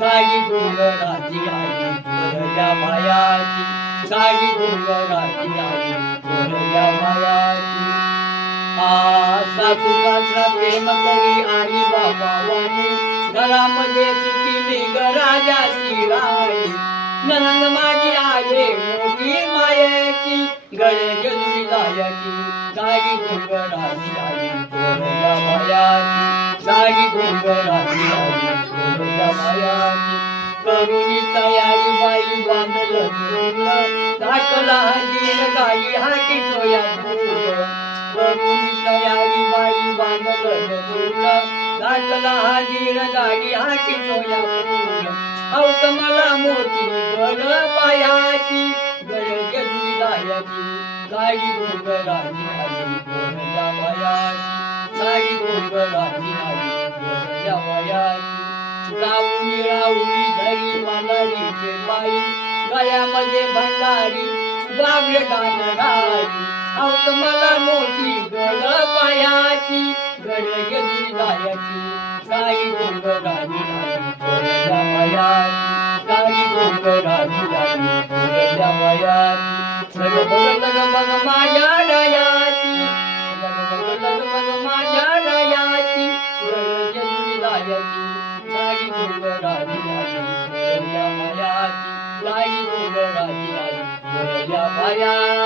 गाडी घुंगराची आई थोरल्या बायाची, गाडी घुंगराची आई थोरल्या बायाची. सासू सासरा प्रेम करी आई बापावाने, घरामध्ये चुकी निघ राजाची राणी. नणंद माझी आहे मोठी मायेची, गळे जेजुरी जायची, गाडी घुंगराची आई थोरल्या बायाची, गाडी घुंगराची आई थोरल्या बायाची. करुणी तयारी बाई बांधलं दुल्ल, धाकला हजीर गाडी हाकी टोया फुल. करुणी तयारी बाई बांधलं दुल्ल, धाकला हजीर गाडी हाकी टोया फुल. हौस मला मोठी गड पायाची, गड जेजुरी जायची, गाडी घुंगराची आई थोरल्या बायाची, गाडी घुंगराची आई थोरल्या बायाची. राऊनी राऊनी धरी मालारीचे बाई, गळ्यामध्ये भंडारी बाबरे गाणगारी. हौस मला मोठी गड पायाची, गड जेजुरी जायची, गाडी घुंगराची आई थोरल्या बायाची, गाडी घुंगराची आई थोरल्या बायाची. लग बग माझ्या डयाची, लग बग माझ्या डयाची, गड जेजुरी जायची, गाडी घुंगराची आई थोरल्या बायाची, गाडी घुंगराची आई थोरल्या बायाची.